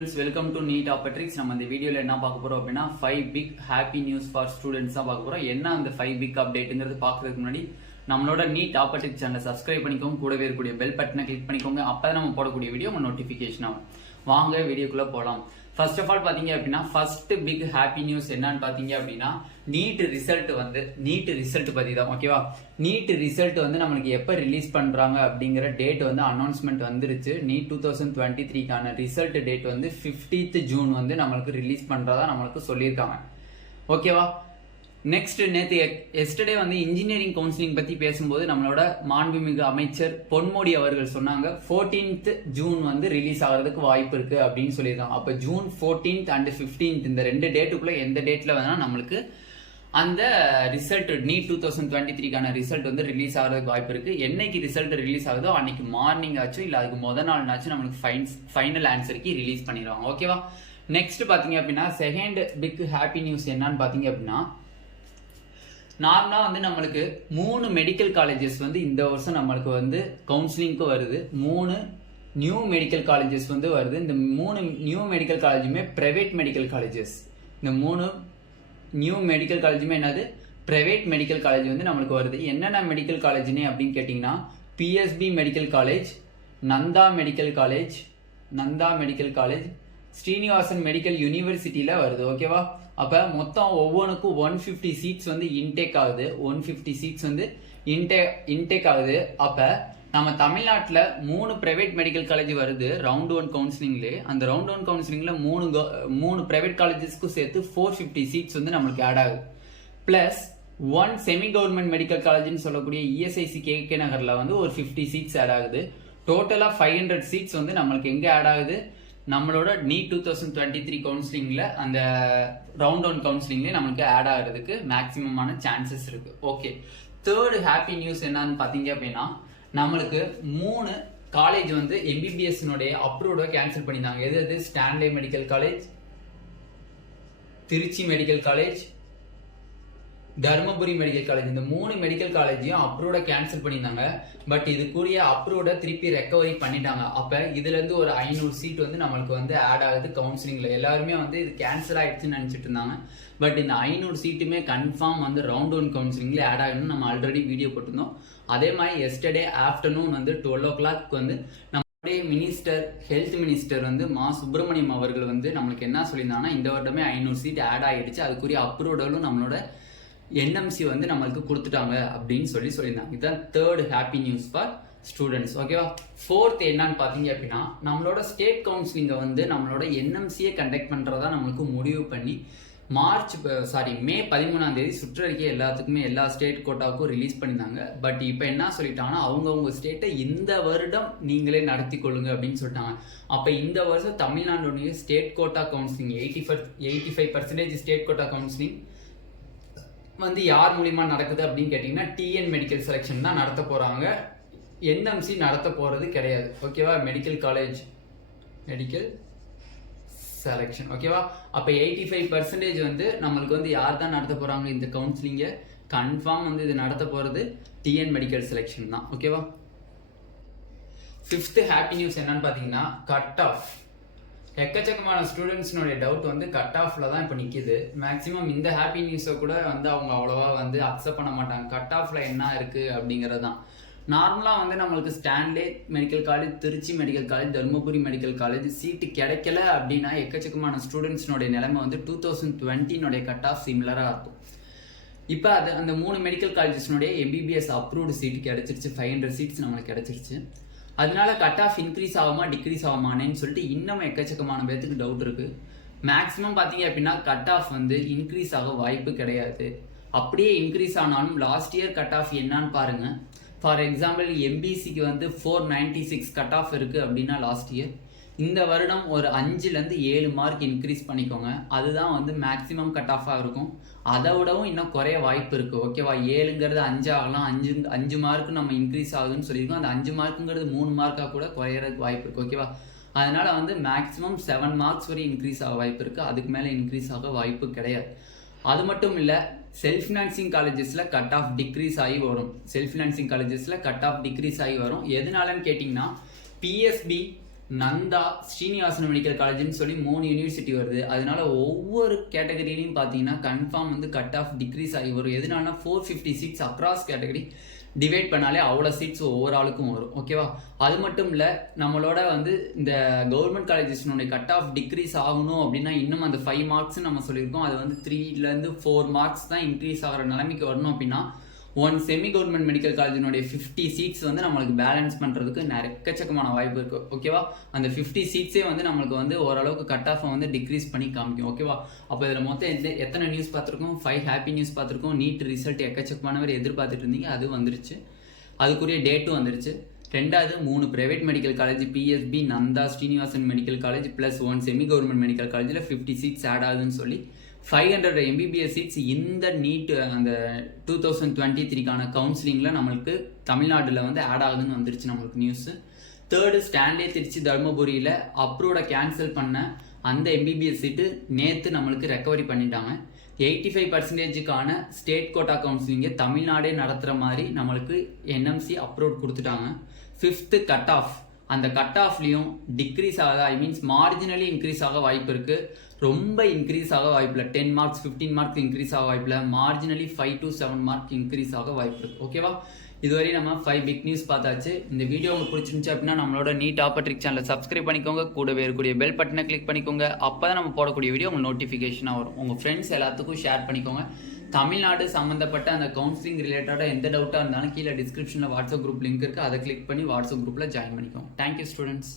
Welcome to NEET ஆப்பட்ரிக்ஸ். நம்ம இந்த வீடியோல என்ன பார்க்க போறோம் அப்படின்னா 5 big happy news for students தான் பார்க்க போறோம். என்ன அந்த 5 பிக் அப்டேட்ங்கிறது பார்க்கறதுக்கு முன்னாடி நம்மளோட நீட் ஆப்பட்ரிக்ஸ் சேனலை சப்ஸ்கிரைப் பண்ணிக்கோங்க, கூடவே இருக்கக்கூடிய பெல் பட்டனை கிளிக் பண்ணிக்கோங்க. அப்பதான் நம்ம போடக்கூடிய வீடியோ உங்க நோட்டிபிகேஷன் ஆகும். வாங்க வீடியோக்குள்ள போலாம். ஃபர்ஸ்ட் ஆஃப் ஆல் பாத்தீங்க அப்படின்னா ஃபர்ஸ்ட் பிக் ஹாப்பி நியூஸ் என்னன்னு பாத்தீங்க அப்படின்னா நீட் ரிசல்ட் பத்தி தான். ஓகேவா, நீட் ரிசல்ட் வந்து நம்மளுக்கு எப்ப ரிலீஸ் பண்றாங்க அப்படிங்கிற டேட் வந்து அனௌன்ஸ்மெண்ட் வந்துருச்சு. நீட் 2023க்கான ரிசல்ட் டேட் வந்து 15th ஜூன் வந்து நம்மளுக்கு ரிலீஸ் பண்றதா நம்மளுக்கு சொல்லியிருக்காங்க. ஓகேவா, நெக்ஸ்ட் நேற்று எஸ்டர்டே வந்து இன்ஜினியரிங் கவுன்சிலிங் பத்தி பேசும்போது நம்மளோட மாண்புமிகு அமைச்சர் பொன்முடி அவர்கள் சொன்னாங்க 14th ஜூன் வந்து ரிலீஸ் ஆகிறதுக்கு வாய்ப்பு இருக்கு அப்படின்னு சொல்லியிருக்காங்க. அப்ப ஜூன் 14th அண்ட் 15th இந்த ரெண்டு டேட்டுக்குள்ள எந்த டேட்ல வேணா நம்மளுக்கு அந்த ரிசல்ட் நீட் 2023க்கான ரிசல்ட் வந்து ரிலீஸ் ஆகிறதுக்கு வாய்ப்பு இருக்கு. என்னைக்கு ரிசல்ட் ரிலீஸ் ஆகுதோ அன்னைக்கு மார்னிங் ஆச்சும் இல்ல அதுக்கு முதல் நாள்னாச்சும் நம்மளுக்கு ஃபைனல் ஆன்சருக்கு ரிலீஸ் பண்ணிடுவாங்க. ஓகேவா, நெக்ஸ்ட் பாத்தீங்க அப்படின்னா செகண்ட் பிக் ஹாப்பி நியூஸ் என்னன்னு பாத்தீங்க அப்படின்னா நார்மலா வந்து நம்மளுக்கு 3 மெடிக்கல் காலேஜஸ் வந்து இந்த வருஷம் நம்மளுக்கு வந்து கவுன்சிலிங்க்கு வருது. 3 நியூ மெடிக்கல் காலேஜஸ் வந்து வருது. இந்த 3 நியூ மெடிக்கல் காலேஜுமே பிரைவேட் மெடிக்கல் காலேஜஸ். இந்த 3 நியூ மெடிக்கல் காலேஜுமே என்னது பிரைவேட் மெடிக்கல் காலேஜ் வந்து நம்மளுக்கு வருது. என்னென்ன மெடிக்கல் காலேஜ்னே அப்படின்னு கேட்டீங்கன்னா PSP medical college, Nandha medical college, Srinivasan medical யூனிவர்சிட்டியில வருது. ஓகேவா, அப்ப மொத்தம் ஒவ்வொன்றுக்கும் 150 சீட்ஸ் வந்து இன்டேக் ஆகுது. 150 சீட்ஸ் வந்து இன்டேக் ஆகுது. அப்ப நம்ம தமிழ்நாட்டில் 3 பிரைவேட் மெடிக்கல் காலேஜ் வருது ரவுண்ட் 1 கவுன்சிலிங்ல. அந்த ரவுண்ட் 1 கவுன்சிலிங்ல 3 பிரைவேட் காலேஜஸ்க்கும் சேர்த்து 450 சீட்ஸ் வந்து நம்மளுக்கு ஆட் ஆகுது. பிளஸ் 1 செமி கவர்மெண்ட் மெடிக்கல் காலேஜ்னு சொல்லக்கூடிய இஎஸ்ஐசி கே நகர்ல வந்து ஒரு 50 சீட்ஸ் ஆட் ஆகுது. டோட்டலா 500 சீட்ஸ் வந்து நம்மளுக்கு எங்க ஆட் ஆகுது, நம்மளோட நீட் 2023 கவுன்சிலிங்ல அந்த ரவுண்ட் 1 கவுன்சிலிங்ல நம்மளுக்கு ஆட் ஆகிறதுக்கு மேக்சிமமான சான்சஸ் இருக்கு. ஓகே, தேர்ட் ஹாப்பி நியூஸ் என்னன்னு பாத்தீங்க அப்படின்னா நம்மளுக்கு 3 காலேஜ் வந்து எம்பிபிஎஸ் அப்ரூவ்ட கேன்சல் பண்ணிருந்தாங்க. எது Stanley medical college, Trichy medical college, Dharmapuri medical college. இந்த 3 மெடிக்கல் காலேஜையும் அப்ரூவ்ட கேன்சல் பண்ணியிருந்தாங்க. பட் இதுக்குரிய அப்ரூவ்ட திருப்பி ரெக்கவரி பண்ணிட்டாங்க. அப்ப இதுல இருந்து ஒரு 500 சீட் வந்து நம்மளுக்கு வந்து ஆட் ஆகுது கவுன்சிலிங்ல. எல்லாருமே வந்து இது கேன்சல் ஆயிடுச்சுன்னு நினைச்சிட்டு இருந்தாங்க. பட் இந்த 500 சீட்டுமே கன்ஃபார்ம் வந்து ரவுண்ட் 1 கவுன்சிலிங்ல ஆட் ஆகணும்னு நம்ம ஆல்ரெடி வீடியோ போட்டிருந்தோம். அதே மாதிரி எஸ்டர்டே ஆஃப்டர்நூன் வந்து 12 o'clock வந்து ஹெல்த் மினிஸ்டர் வந்து மா சுப்பிரமணியம் அவர்கள் வந்து நம்மளுக்கு என்ன சொல்லியிருந்தாங்கன்னா இந்த வருடமே 500 சீட் ஆட் ஆகிடுச்சு, அதுக்குரிய அப்ரூவலும் நம்மளோட என்எம்சி வந்து நம்மளுக்கு கொடுத்துட்டாங்க அப்படின்னு சொல்லியிருந்தாங்க. இதுதான் third happy news for students. ஓகேவா, ஃபோர்த் என்னன்னு பாத்தீங்க அப்படின்னா நம்மளோட ஸ்டேட் கவுன்சிலிங்கை வந்து நம்மளோட என்எம்சியை கண்டக்ட் பண்றதா நம்மளுக்கு முடிவு பண்ணி மே 13ஆம் தேதி சுற்றறிக்கை எல்லாத்துக்குமே எல்லா ஸ்டேட் கோட்டாவுக்கும் ரிலீஸ் பண்ணியிருந்தாங்க. பட் இப்போ என்ன சொல்லிட்டாங்கன்னா அவங்கவுங்க ஸ்டேட்டை இந்த வருடம் நீங்களே நடத்தி கொள்ளுங்க அப்படின்னு சொல்லிட்டாங்க. அப்போ இந்த வருஷம் Tamil Nadu state quota counselling 85% state quota counselling வந்து யார் மூலியமா நடக்குது அப்படின்னு கேட்டீங்கன்னா டிஎன் மெடிக்கல் செலெக்ஷன் தான் நடத்த போறாங்க. என்எம்சி நடத்த போறது கிடையாது. ஓகேவா, மெடிக்கல் காலேஜ் மெடிக்கல் செலெக்ஷன். ஓகேவா, அப்ப 85% வந்து நம்மளுக்கு வந்து யார் தான் நடத்த போறாங்க இந்த கவுன்சிலிங்க கன்ஃபார்ம் வந்து இது நடத்த போறது டிஎன் மெடிக்கல் செலெக்ஷன் தான். ஓகேவா, ஃபிஃப்த் ஹாப்பி நியூஸ் என்னன்னு பாத்தீங்கன்னா கட் ஆஃப். எக்கச்சக்கமான ஸ்டூடெண்ட்ஸ்னுடைய டவுட் வந்து கட் ஆஃப்ல தான் இப்போ நிற்கிது. மேக்ஸிமம் இந்த ஹாப்பி நியூஸை கூட வந்து அவங்க அவ்வளோவா வந்து அக்செப்ட் பண்ண மாட்டாங்க. கட் ஆஃப்ல என்ன இருக்கு அப்படிங்கிறது தான். நார்மலாக வந்து நம்மளுக்கு Stanley medical college, Trichy medical college, Dharmapuri medical college seat கிடைக்கல அப்படின்னா எக்கச்சக்கமான ஸ்டூடெண்ட்ஸ்னுடைய நிலைமை வந்து 2020 கட் ஆஃப் சிமிலராக இருக்கும். இப்போ அந்த 3 மெடிக்கல் காலேஜஸ்னுடைய எம்பிபிஎஸ் அப்ரூவ்டு சீட்டு கிடைச்சிருச்சு. 500 சீட்ஸ் நம்மளுக்கு கிடைச்சிருச்சு. அதனால கட் ஆஃப் இன்க்ரீஸ் ஆகுமா டிக்ரீஸ் ஆகுமானேன்னு சொல்லிட்டு இன்னும் எக்கச்சக்கமான பேருக்கு டவுட் இருக்கு. மேக்ஸிமம் பார்த்தீங்க அப்படின்னா கட் ஆஃப் வந்து இன்க்ரீஸ் ஆக வாய்ப்பு கிடையாது. அப்படியே இன்க்ரீஸ் ஆனாலும் லாஸ்ட் இயர் கட் ஆஃப் என்னன்னு பாருங்க. ஃபார் எக்ஸாம்பிள் எம்பிசிக்கு வந்து 496 கட் ஆஃப் இருக்கு அப்படின்னா லாஸ்ட் இயர், இந்த வருடம் ஒரு 5-7 மார்க் இன்க்ரீஸ் பண்ணிக்கோங்க. அதுதான் வந்து மேக்ஸிமம் கட் ஆஃபாக இருக்கும். அதை விடவும் இன்னும் குறைய வாய்ப்பு இருக்கு. ஓகேவா, 7ங்கிறது 5 ஆகலாம். 5 மார்க் நம்ம இன்க்ரீஸ் ஆகுதுன்னு சொல்லியிருக்கோம். அந்த 5 மார்க்குங்கிறது 3 மார்க்காக கூட குறையறதுக்கு வாய்ப்பு இருக்கு. ஓகேவா, அதனால வந்து மேக்ஸிமம் 7 மார்க்ஸ் வரை இன்க்ரீஸ் ஆக வாய்ப்பு இருக்கு. அதுக்கு மேலே இன்க்ரீஸ் ஆக வாய்ப்பு கிடையாது. அது மட்டும் இல்லை, செல்ஃப் ஃபினான்சிங் காலேஜஸ்ல கட் ஆஃப் டிக்ரீஸ் ஆகி வரும். எதனாலன்னு கேட்டிங்கன்னா பிஎஸ்பி நந்தா, ஸ்ரீனிவாசன் மெடிக்கல் காலேஜ்னு சொல்லி 3 யூனிவர்சிட்டி வருது. அதனால ஒவ்வொரு கேட்டகரியிலையும் பார்த்தீங்கன்னா கன்ஃபார்ம் வந்து கட் ஆஃப் டிக்ரீஸ் ஆகி வரும். எதுனால 456 அக்ராஸ் கேட்டகரி டிவைட் பண்ணாலே அவ்வளோ சீட்ஸ் ஒவ்வொரு ஆளுக்கும் வரும். ஓகேவா? அது மட்டும் இல்லை, நம்மளோட வந்து இந்த கவர்மெண்ட் காலேஜஸ்னுடைய கட் ஆஃப் டிக்ரீஸ் ஆகணும் அப்படின்னா இன்னும் அந்த 5 மார்க்ஸ் நம்ம சொல்லியிருக்கோம். அது வந்து 3லேருந்து 4 மார்க்ஸ் தான் இன்க்ரீஸ் ஆகிற நிலைமைக்கு வரணும். அப்படின்னா ஒன் செமி கவர்மெண்ட் மெடிக்கல் காலேஜினுடைய 50 சீட்ஸ் வந்து நம்மளுக்கு பேலன்ஸ் பண்ணுறதுக்கு எக்கச்சக்கமான வாய்ப்பு இருக்குது. ஓகேவா? அந்த 50 சீட்ஸே வந்து நம்மளுக்கு வந்து ஓரளவுக்கு கட் ஆஃபை வந்து டிக்ரீஸ் பண்ணி காமிக்கும். ஓகேவா? அப்போ இதில் மொத்தம் எத்தனை நியூஸ் பார்த்துருக்கோம்? 5 ஹாப்பி நியூஸ் பார்த்துருக்கோம். நீட் ரிசல்ட் எக்கச்சக்கமானவர் எதிர்பார்த்துட்டு இருந்தீங்க, அது வந்துருச்சு. அதுக்குரிய டேட்டும் வந்துருச்சு. ரெண்டாவது 3 private medical college, PSP, Nanda, Srinivasan medical college plus 1 semi government medical காலேஜில் 50 சீட்ஸ் ஆட் ஆகுதுன்னு சொல்லி 500 MBBS சீட்ஸ் இந்த நீட் அந்த 2023க்கான கவுன்சிலிங்கில் நம்மளுக்கு தமிழ்நாட்டில் வந்து ஆட் ஆகுதுன்னு வந்துருச்சு நம்மளுக்கு நியூஸு. தேர்டு, ஸ்டான்லே திருச்சி தருமபுரியில் அப்ரூவ்டை கேன்சல் பண்ண அந்த MBBS சீட்டு நேற்று நம்மளுக்கு ரெக்கவரி பண்ணிட்டாங்க. 85%க்கான ஸ்டேட் கோட்டா கவுன்சிலிங்கை தமிழ்நாடே நடத்துகிற மாதிரி நம்மளுக்கு NMC அப்ரூவ் கொடுத்துட்டாங்க. 5th கட் ஆஃப், அந்த கட் ஆஃப்லேயும் டிக்ரீஸ் ஆக, ஐ மீன்ஸ் மார்ஜினலி இன்க்ரீஸ் ஆக வாய்ப்பு இருக்குது. ரொம்ப இன்க்ரீஸ் ஆக வாய்ப்பில்லை. 10 மார்க்ஸ் 15 மார்க்ஸ் இன்க்ரீஸ் ஆக வாய்ப்பில்லை. மார்ஜினலி 5 to 7 மார்க் இன்க்ரீஸ் ஆக வாய்ப்பு இருக்குது. ஓகேவா? இதுவரை நம்ம 5 பிக் நியூஸ் பார்த்தாச்சு. இந்த வீடியோ உங்களுக்கு பிடிச்சிருந்துச்சு அப்படின்னா நம்மளோட நீட் ஆப்பர்ட்ரிக் சேனலை சப்ஸ்கிரைப் பண்ணிக்கோங்க. கூடவே இருக்கக்கூடிய பெல் பட்டனை கிளிக் பண்ணிக்கோங்க. அப்போ தான் நம்ம போடக்கூடிய வீடியோ உங்களுக்கு நோட்டிஃபிகேஷனாக வரும். உங்கள் ஃப்ரெண்ட்ஸ் எல்லாத்துக்கும் ஷேர் பண்ணிக்கோங்க. தமிழ்நாடு சம்மந்தப்பட்ட அந்த கவுன்சிலிங் ரிலேட்டடாக எந்த டவுட்டாக இருந்தாலும் கீழே டிஸ்கிரிப்ஷனில் வாட்ஸ்அப் குரூப் லிங்க் இருக்குது. அதை கிளிக் பண்ணி வாட்ஸ்அப் குரூப்பில் ஜாயின் பண்ணிக்கோங்க. Thank you students.